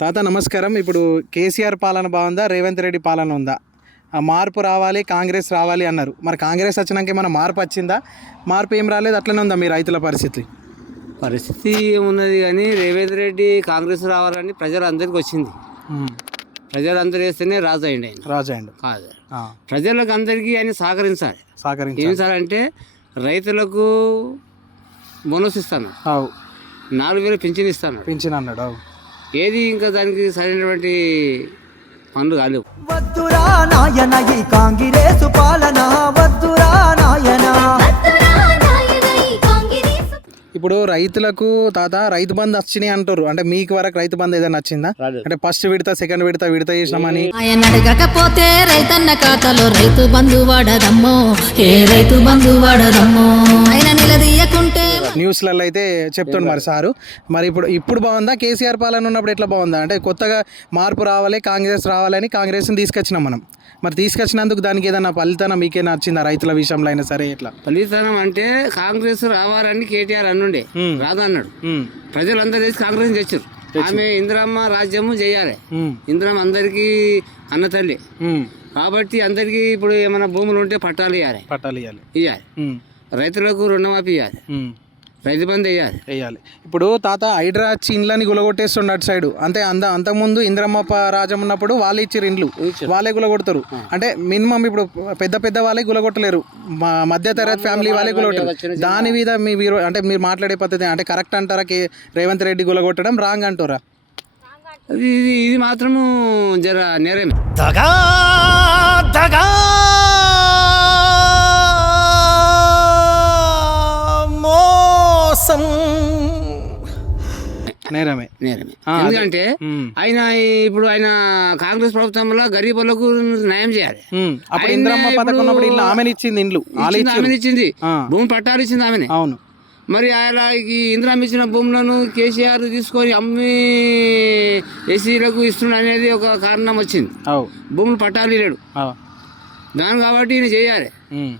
తాత నమస్కారం. ఇప్పుడు కేసీఆర్ పాలన బాగుందా, రేవంత్ రెడ్డి పాలన ఉందా? ఆ మార్పు రావాలి, కాంగ్రెస్ రావాలి అన్నారు. మరి కాంగ్రెస్ వచ్చినాక ఏమైనా మార్పు వచ్చిందా? మార్పు ఏం రాలేదు, అట్లనే ఉందా మీ రైతుల పరిస్థితి? పరిస్థితి ఏమున్నది కానీ రేవంత్ రెడ్డి కాంగ్రెస్ రావాలని ప్రజలందరికీ వచ్చింది. ప్రజలందరూ వేస్తేనే రాజు అయ్యండి. ఆయన రాజు అయ్యిండు కాదు, ప్రజలకు అందరికీ ఆయన సహకరించాలి. ఏం సార్ అంటే రైతులకు బోనస్ ఇస్తాను, 4,000 పింఛన్ ఇస్తాను, పింఛన్ అన్నాడు. ఏది ఇంకా దానికి సరైనటువంటి పనులు కాలేవు. వద్దురా నాయన ఈ కాంగ్రెస్ పాలన, వద్దురా నాయన. ఇప్పుడు రైతులకు తాత రైతు బంధు వచ్చినాయి అంటారు. అంటే మీకు వరకు రైతు బంధు ఏదైనా వచ్చిందా? అంటే ఫస్ట్ విడత, సెకండ్ విడత చేసినామని ఆయన అడగకపోతే రైతన్న ఖాతాలో రైతు బంధు వాడదమ్మో, ఏ రైతు బంధు వాడదమ్మో. ఆయన నిలదీయకుంటే న్యూస్లలో అయితే చెప్తుండు మరి సారు. మరి ఇప్పుడు బాగుందా? కేసీఆర్ పాలన ఉన్నప్పుడు ఎట్లా బాగుందా? అంటే కొత్తగా మార్పు రావాలి, కాంగ్రెస్ రావాలని కాంగ్రెస్ని తీసుకొచ్చినాం మనం. మరి తీసుకొచ్చినందుకు దానికి ఏదైనా ఫలితనం మీకేనా వచ్చిందా? రైతుల విషయంలో అయినా సరే ఎట్లా ఫలితనం అంటే కాంగ్రెస్ రావాలని కేటీఆర్ అన్నుండే, రాదన్నాడు. ప్రజలందరూ చేసి కాంగ్రెస్ తెచ్చారు. ఆమె ఇందిరమ్మ రాజ్యము చేయాలి. ఇందిరమ్మ అందరికీ అన్న తల్లి కాబట్టి అందరికీ ఇప్పుడు ఏమైనా భూములు ఉంటే పట్టాలు ఇవ్వాలి. రైతులకు రుణమాఫీ ఇవ్వాలి, రైతు బంధు వేయాలి. ఇప్పుడు తాత హైడ్రా వచ్చి ఇండ్లని గులగొట్టేస్తుండ అటు సైడ్. అంతే అంతకుముందు ఇంద్రమ్మ రాజ్యం ఉన్నప్పుడు వాళ్ళు ఇచ్చారు ఇండ్లు, వాళ్ళే గులగొడతారు. అంటే మినిమం ఇప్పుడు పెద్ద వాళ్ళే గులగొట్టలేరు, మధ్య తరగతి ఫ్యామిలీ వాళ్ళే గులగొట్టరు. దాని మీద మీరు అంటే మీరు మాట్లాడే పద్ధతి అంటే కరెక్ట్ అంటారా? రేవంత్ రెడ్డి గులగొట్టడం రాంగ్ అంటారా? ఇది మాత్రము జర నేరమే. నేరమే. ఎందుకంటే ఆయన ఇప్పుడు ఆయన కాంగ్రెస్ ప్రభుత్వంలో గరీబులకు న్యాయం చేయాలి. ఆమె ఇచ్చింది, భూమి పట్టాలు ఇచ్చింది ఆమెనే. అవును. మరి అలా ఈ ఇందిరామ్మ ఇచ్చిన భూములను కేసీఆర్ తీసుకొని అమ్మి ఎస్సీలకు ఇస్తున్నాడు అనేది ఒక కారణం వచ్చింది. భూములు పట్టాలు లేడు దాని కాబట్టి ఈయన చేయాలి,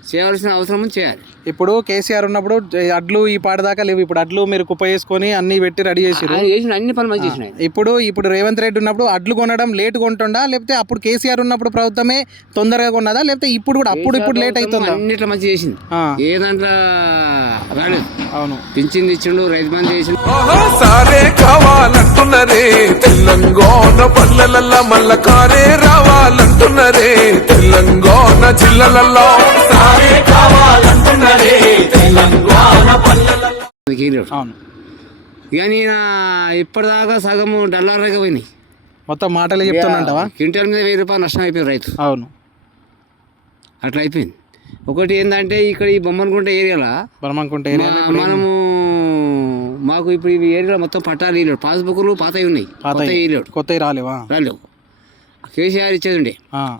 చేయవలసిన అవసరం చేయాలి. ఇప్పుడు కేసీఆర్ ఉన్నప్పుడు అడ్లు ఈ పాటదాకా లేవు. ఇప్పుడు అడ్లు మీరు కుప్ప చేసుకొని అన్ని పెట్టి రెడీ చేసారు, అన్ని పనులు మంచి చేసిన. ఇప్పుడు రేవంత్ రెడ్డి ఉన్నప్పుడు అడ్లు కొనడం లేట్ కొంటుండా, లేకపోతే అప్పుడు కేసీఆర్ ఉన్నప్పుడు ప్రభుత్వమే తొందరగా కొన్నదా, లేకపోతే ఇప్పుడు కూడా ఇప్పుడు లేట్ అవుతుందా? అన్నిట్లో మంచి చేసింది, ఏ దాంట్లో రాలేదు. అవును, పింఛన్ ఇచ్చిండు, రైతు బంధు చేసిండు. కావాలంటున్నరే తెలంగాణ పల్లెలల్ల మల్ల కారే రావాలంటున్నరే తెలంగాణ జిల్లలలో సారే కావాలంటున్నరే తెలంగాణ పల్లెలల్ల. అవును. ఇక నేను ఇప్పటిదాకా సగము డల్లారగా పోయినాయి. మొత్తం మాటలు చెప్తున్నా. క్వింటల్ మీద 1,000 రూపాయలు నష్టం అయిపోయింది రైతు. అవును, అట్లా అయిపోయింది. ఒకటి ఏంటంటే ఇక్కడ ఈ బొమ్మనుకుంట ఏరియాలో మనము మాకు ఇప్పుడు ఈ ఏరియాలో మొత్తం పట్టాలు ఇల్లు, పాస్బుక్లు పాతవి ఉన్నాయి, కొత్తవి రాలేవు. కేసీఆర్ ఇచ్చేది ఉండే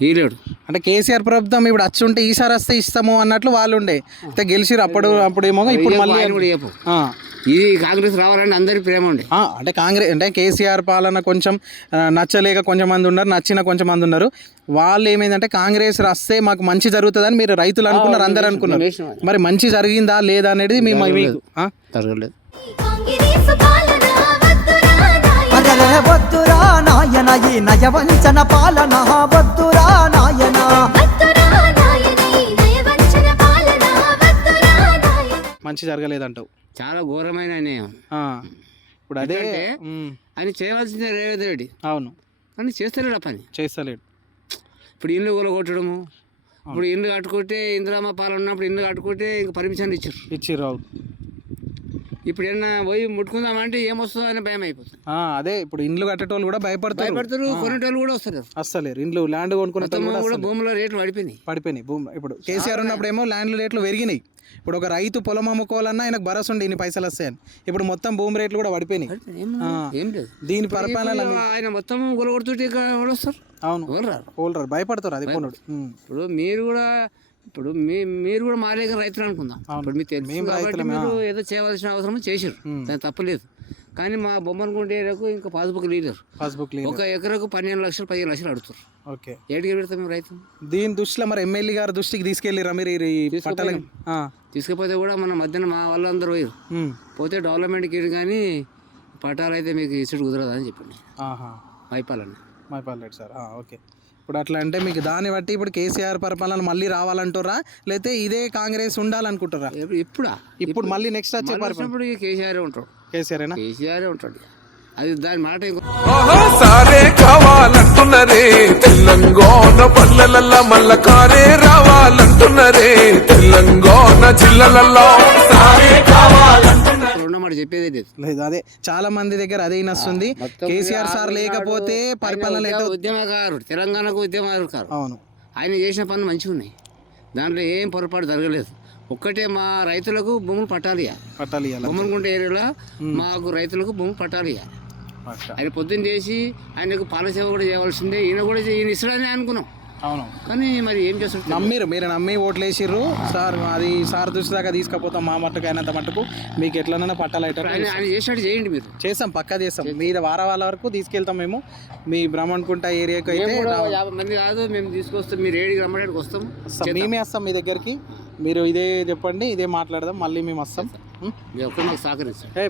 ఈలేడు. అంటే కేసీఆర్ ప్రభుత్వం ఇప్పుడు వచ్చి ఉంటే ఈసారి వస్తే ఇస్తాము అన్నట్లు వాళ్ళు ఉండే, అయితే గెలిచిరు అప్పుడేమో. ఇప్పుడు మళ్ళీ చెప్పు, ఇది కాంగ్రెస్ రావాలని అందరి ప్రేమ ఉండే. అంటే కేసీఆర్ పాలన కొంచెం నచ్చలేక కొంచెం మంది ఉన్నారు, నచ్చిన కొంచెం మంది ఉన్నారు. వాళ్ళు ఏమైందంటే కాంగ్రెస్ వస్తే మాకు మంచి జరుగుతుందని మీరు రైతులు అనుకున్నారు, అందరు అనుకున్నారు. మరి మంచి జరిగిందా లేదా అనేది మీకు జరగలేదు. వద్దురా నాయన ఈ నయవంచన పాలన, వద్దురా నాయన. మంచి జరగలేదంటావు? చాలా ఘోరమైన అన్యాయం. ఇప్పుడు అదే ఆయన చేయవలసిందే రేవంత్ రెడ్డి. అవును, కానీ చేస్తలేడు, పని చేస్తలేడు. ఇప్పుడు ఇల్లు కొట్టడము, ఇప్పుడు ఇల్లు కట్టుకుంటే ఇందిరమ్మ పాలన ఉన్నప్పుడు ఇల్లు కట్టుకుంటే ఇంకా పర్మిషన్ ఇచ్చారు. అవును. ఇప్పుడు ఏమన్నా పోయి ముట్టుకుందామంటే ఏమొస్తుందో అని భయం అయిపోతుంది. అదే ఇప్పుడు ఇండ్లు కట్టేటోళ్ళు కూడా భయపడతారు, కొనేటోళ్ళు కూడా వస్తలేరు. ఇండ్లు ల్యాండ్ కొనుక్కునే భూముల రేట్లు పడిపోయినాయి. ఇప్పుడు కేసీఆర్ ఉన్నప్పుడు ఏమో ల్యాండ్ రేట్లు పెరిగినాయి. ఇప్పుడు ఒక రైతు పొలం అమ్ముకోవాలన్నా ఆయనకు భరోసా ఉండి ఇన్ని పైసలు వస్తాయని. ఇప్పుడు మొత్తం భూమి రేట్లు కూడా పడిపోయినాయి. ఏం లేదు, దీని పరిపాలన ఆయన మొత్తం కొలగొడుతుంటే వస్తారు. అవును, భయపడతారు. అది కొనుడు. ఇప్పుడు మీరు కూడా మాలేక రైతులు అనుకుందాం. ఇప్పుడు మీకు తెలుసు కాబట్టి మీరు ఏదో చేయవలసిన అవసరం చేసారు, దాని తప్పలేదు. కానీ మా బొమ్మనుకుంటే ఏరియాకు ఇంకా పాస్బుక్ లేదు. ఒక ఎకరకు 15 లక్షలు 15 లక్షలు అడుగుతారు. ఓకే, ఏడికి పెడతాం మేము రైతు? దీని దృష్టిలో మరి ఎమ్మెల్యే గారి దృష్టికి తీసుకెళ్ళిరా మీరు? తీసుకపోతే కూడా మన మధ్యన మా వాళ్ళందరూ పోయారు. పోతే డెవలప్మెంట్కి కానీ పట్టాలు అయితే మీకు ఇసుడు కుదరదని చెప్పండి ఆహా మైపాలన్న మైపాల్ సార్ ఓకే. ఇప్పుడు అట్లా అంటే మీకు దాన్ని బట్టి ఇప్పుడు కేసీఆర్ పరిపాలన మళ్ళీ రావాలంటారా లేకపోతే ఇదే కాంగ్రెస్ ఉండాలనుకుంటారా? ఇప్పుడా ఇప్పుడు మళ్ళీ నెక్స్ట్ వచ్చే పరిపాలన వచ్చినప్పుడు కేసీఆర్ ఉంటాడు, కేసీఆరేనా? కేసీఆర్ ఉంటాడు. అది దాని మాట ఆహా సారే కావాలంటున్నరే తెలంగాణ పల్లెలల్లా మల్ల కారే రావాలంటున్నరే తెలంగాణ జిల్లలల్లో సారే కావాలంటున్నరే. రెండో మాట చెప్పేదే లేదు. లేదు అదే చాలా మంది దగ్గర అదే నస్తుంది. కేసీఆర్ సార్ లేకపోతే పరిపాలన ఎటు- ఉద్యమకారుడు, తెలంగాణకు ఉద్యమకారు. అవును ఆయన చేసిన పనులు మంచిగా ఉన్నాయి, దాంట్లో ఏం పొరపాటు జరగలేదు. ఒక్కటే మా రైతులకు భూములు పట్టాలి ఇవ్వాలి. పట్టాలి ఇవ్వాలి. బొమ్మనుకుంట ఏరియాలో మాకు రైతులకు భూములు పట్టాలి ఇవ్వాలి. ఆయన పొద్దున్న చేసి ఆయనకు పాలసేవ కూడా చేయవలసిందే. ఈయన ఇస్తాడని అనుకున్నాం, అవును. కానీ మరి ఏం చేస్తారు? మీరు నమ్మి ఓట్లు వేసిర్రు సార్, అది సార్ దృష్టి దాకా తీసుకుపోతాం మా మట్టుకు అయినంత మట్టుకు మీకు ఎట్లనైనా పట్టాలి ఆయన చేసినట్టు చేయండి, మీరు చేస్తాం, పక్కా చేస్తాం. మీద వాళ్ళ వరకు తీసుకెళ్తాం మేము. మీ బ్రహ్మణకుంట ఏరియాకి అయితే 50 మంది కాదు మేము తీసుకొస్తాం, మీరు ఏడికి రమ్మడానికి వస్తాం, మేమే వస్తాం మీ దగ్గరికి. మీరు ఇదే చెప్పండి, ఇదే మాట్లాడదాం, మళ్ళీ మేము వస్తాం. ఒక్కరు మాకు సహకరిస్తాం.